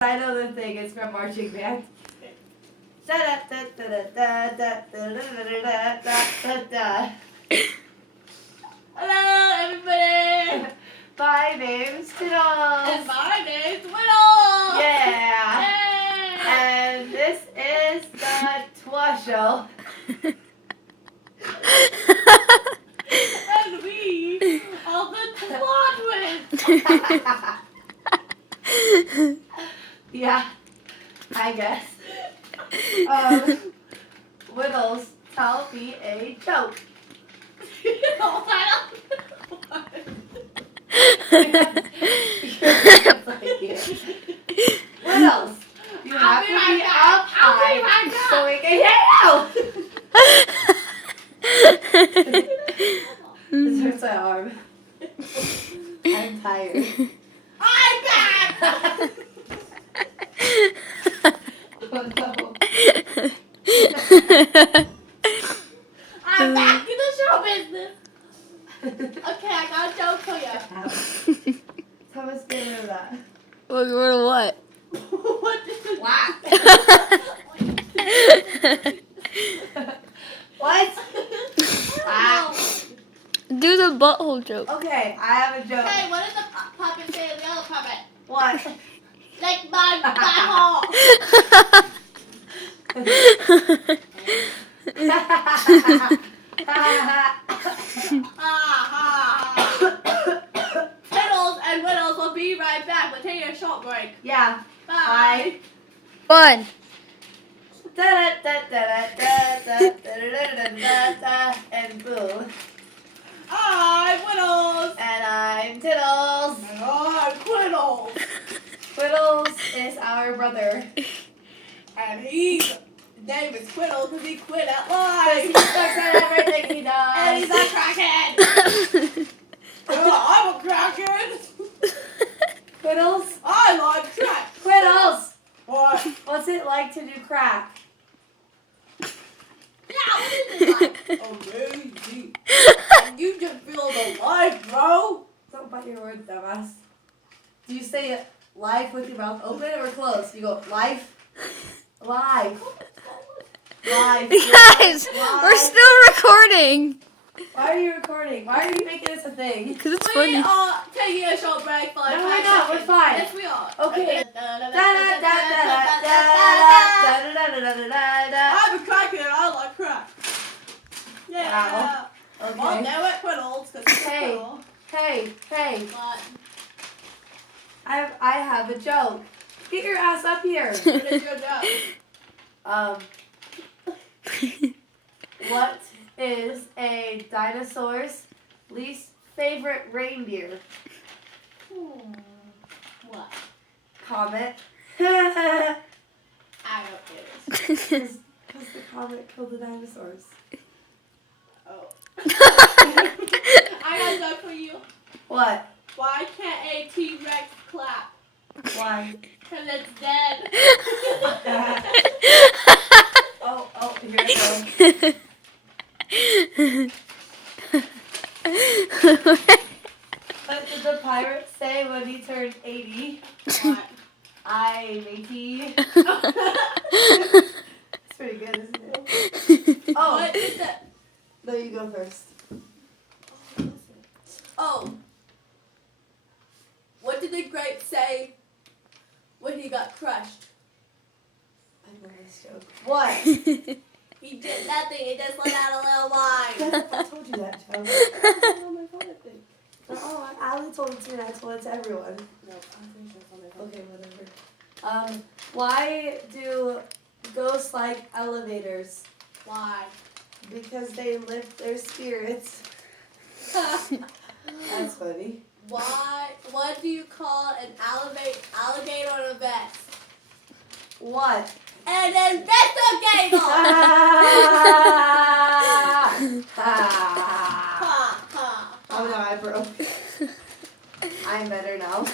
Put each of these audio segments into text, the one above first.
I know the thing. It's from marching band. Hello, everybody. My name's Tiddles. And my name's Whittle. Yeah. Yay. And this is the Twa Show. And we are the Twins. Yeah, I guess. Whittles, tell me a joke. Whittles, you have to be up high so we can hear you. This hurts my arm. I'm tired. I'm back. Oh no. I'm back in the show business. Okay, I got a joke for you. Tell us get rid of that. What? What is this? What? Do the butthole joke. Okay, I have a joke. Hey, what did the puppet say to the other puppet? What? Like my butthole. Tiddles and Whittles will be right back. We'll take a short break. Yeah. Bye. One. And boo. I'm Whittles. And I'm Tiddles. And I'm Quiddles. Whittles is our brother. And his name is Quiddle because he quit at He life. sucks at everything he does. And he's a crackhead. I'm a crackhead. Whittles? I like crack. Whittles! What? What's it like to do crack? Yeah, what is it like? Amazing. And you just feel the life, bro. Don't bite your words, dumbass. Do you say it live with your mouth open or closed? You go live? Live. Live. Guys, Live. we're still recording. Why are you recording? Why are you making this a thing? Because it's We funny. are taking a short break for like No, 5 we're not. seconds. We're fine. Yes, we are. Okay. I'm a crackhead. I like crack. Yeah. Wow. Well, Okay. now it Quiddles because it's Hey. Quiddle. Hey. But I have a joke. Get your ass up here. what is your joke? What is a dinosaur's least favorite reindeer? What? Comet. I don't get it. Because the comet killed the dinosaurs. Oh. I got a joke for you. What? Why can't a T-Rex clap? Why? Because it's dead. Oh, here it goes. What did the pirate say when he turned 80? What? I matey. It's pretty good, isn't it? Oh, What is that? no, you go first. Oh. What did the grape say when he got crushed? I know this joke. What? He did nothing. He just let out a little whine. I told you that joke. It's on my phone, I think. Oh, Ali told it to me and I told it to everyone. No, I'm pretty sure it's on my phone. Okay, whatever. Why do ghosts like elevators? Why? Because they lift their spirits. That's funny. Why? What do you call an alligator on a vest? What? An investigator! Ha, ha. Oh no, I broke. I'm better now.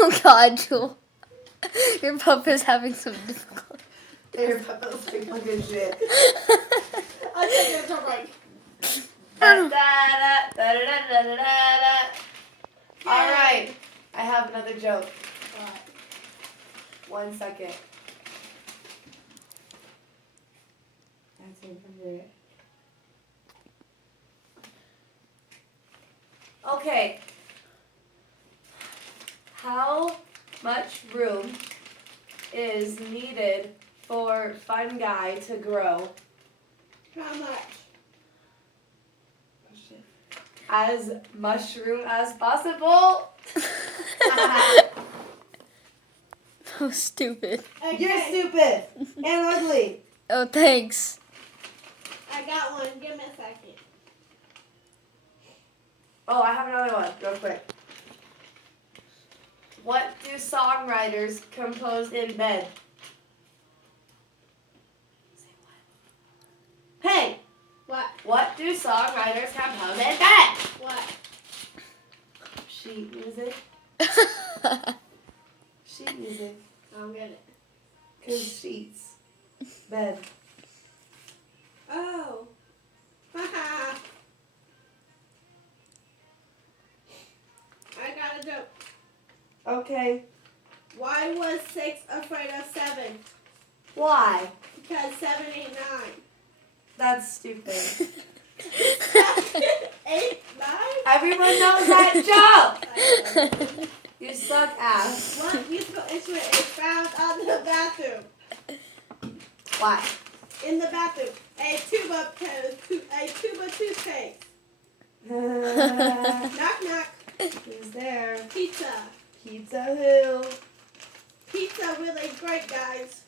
Oh God, Jewel. Your pup is having some difficulty. Your puppet's like fucking shit. I think it's a break. Alright, I have another joke. What? 1 second. That's it. Okay. How much room is needed for Fun Guy to grow? How much? As mushroom as possible. So stupid. Okay. You're stupid and ugly. Oh, thanks. I got one. Give me a second. Oh, I have another one, real quick. What do songwriters compose in bed? Say what? Hey, What? what do songwriters compose in bed? What? Sheet music. Sheet music. I don't get it. 'Cause sheets. Bed. Oh. Haha. I got a joke. Okay. Why was 6 afraid of 7? Why? Because 7 ain't 9. That's stupid. 7, 8, 9? Everyone knows that joke. I don't know. You suck ass. What musical instrument is found on the bathroom? Why? In the bathroom. A tuba toothpaste. Knock knock. Who's there? Pizza. Pizza who? Pizza really great, guys.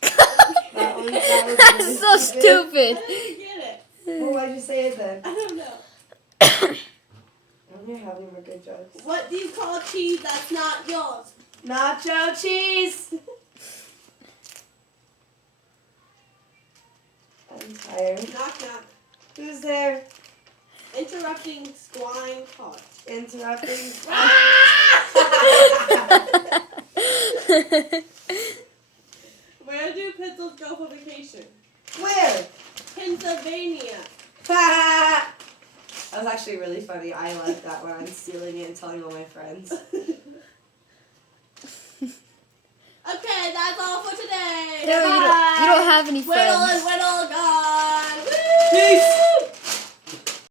That was That's really so I stupid. didn't get it. Well, why'd you say it then? I don't know. You're having more good jokes. What do you call cheese that's not yours? Nacho cheese. I'm tired. Knock knock. Who's there? Interrupting squine cart. Interrupting. Where do pencils go for vacation? Where? Pennsylvania. That was actually really funny. I like that when I'm stealing it and telling all my friends. Okay, that's all for today. No, you don't have any Whittle and friends. whittle, go.